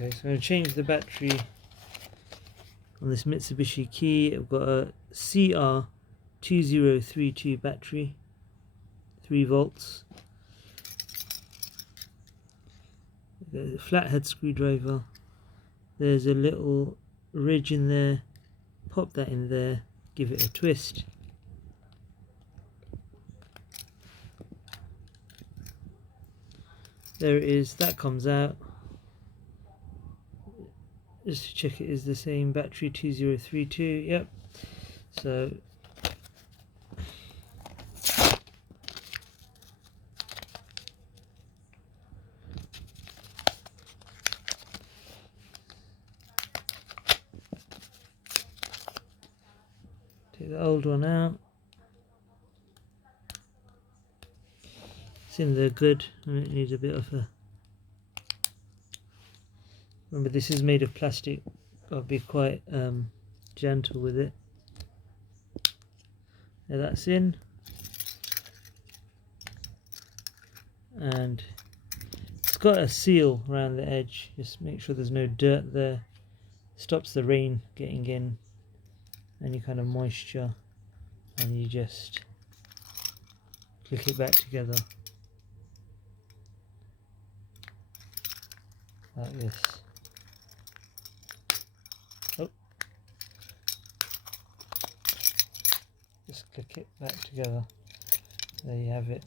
Okay, so I'm going to change the battery on this Mitsubishi key. I've got a CR2032 battery, 3 volts. There's a flathead screwdriver. There's a little ridge in there. Pop that in there, give it a twist. There it is, that comes out. Just to check it is the same battery, 2032, yep. So take the old one out. It's in there good, and it needs a bit of a... Remember, this is made of plastic. I'll be quite gentle with it. There, that's in. And it's got a seal around the edge. Just make sure there's no dirt there. Stops the rain getting in, any kind of moisture, and you just click it back together like this. Oh, just click it back together. There you have it.